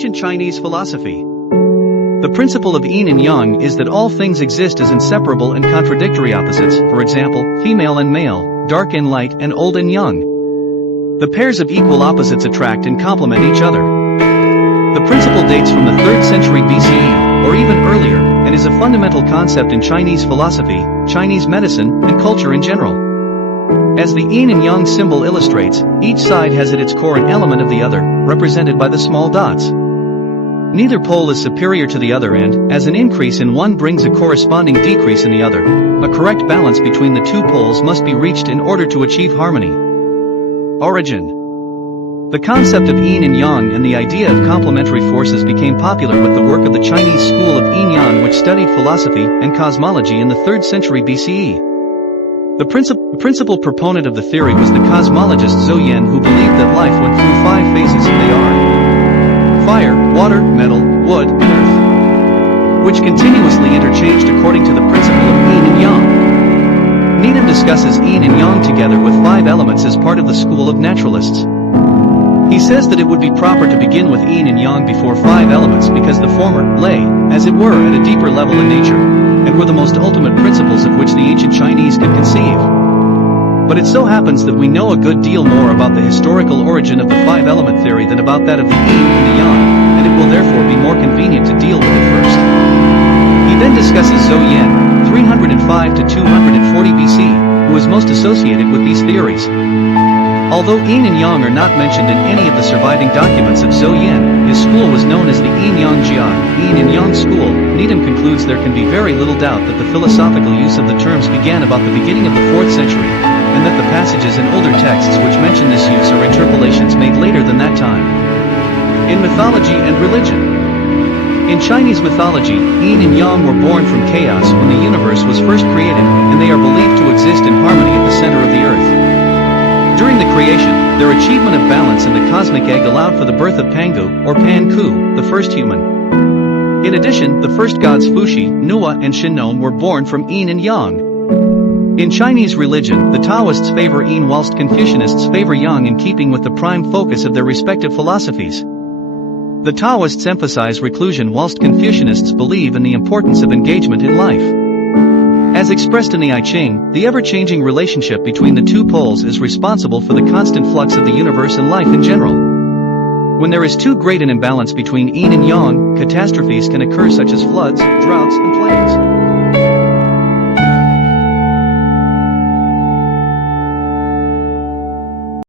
Ancient Chinese philosophy. The principle of Yin and Yang is that all things exist as inseparable and contradictory opposites, for example, female and male, dark and light, and old and young. The pairs of equal opposites attract and complement each other. The principle dates from the 3rd century BCE, or even earlier, and is a fundamental concept in Chinese philosophy, Chinese medicine, and culture in general. As the Yin and Yang symbol illustrates, each side has at its core an element of the other, represented by the small dots. Neither pole is superior to the other and, as an increase in one brings a corresponding decrease in the other, a correct balance between the two poles must be reached in order to achieve harmony. Origin. The concept of Yin and Yang and the idea of complementary forces became popular with the work of the Chinese school of Yin Yang, which studied philosophy and cosmology in the 3rd century BCE. The principal proponent of the theory was the cosmologist Zhou Yan, who believed that life went through 5 phases. They are fire, water, metal, wood, and earth, which continuously interchanged according to the principle of Yin and Yang. Needham discusses Yin and Yang together with 5 elements as part of the school of naturalists. He says that it would be proper to begin with Yin and Yang before 5 elements because the former lay, as it were, at a deeper level in nature, and were the most ultimate principles of which the ancient Chinese could conceive. But it so happens that we know a good deal more about the historical origin of the 5-element theory than about that of the Yin and the Yang, and it will therefore be more convenient to deal with it first. He then discusses Zhou Yan, 305 to 240 BC, who is most associated with these theories. Although Yin and Yang are not mentioned in any of the surviving documents of Zhou Yan, his school was known as the Yin Yang Yin and Yang school. Needham concludes there can be very little doubt that the philosophical use of the terms began about the beginning of the 4th century, and that the passages in older texts which mention this use are interpolations made later than that time. In mythology and religion. In Chinese mythology, Yin and Yang were born from chaos when the universe was first created, and they are believed to exist in harmony at the center of the earth. During the creation, their achievement of balance in the cosmic egg allowed for the birth of Pangu, or Pan-Ku, the first human. In addition, the first gods Fuxi, Nuwa, and Shinnom were born from Yin and Yang. In Chinese religion, the Taoists favor Yin whilst Confucianists favor Yang, in keeping with the prime focus of their respective philosophies. The Taoists emphasize reclusion whilst Confucianists believe in the importance of engagement in life. As expressed in the I Ching, the ever-changing relationship between the two poles is responsible for the constant flux of the universe and life in general. When there is too great an imbalance between Yin and Yang, catastrophes can occur such as floods, droughts, and plagues.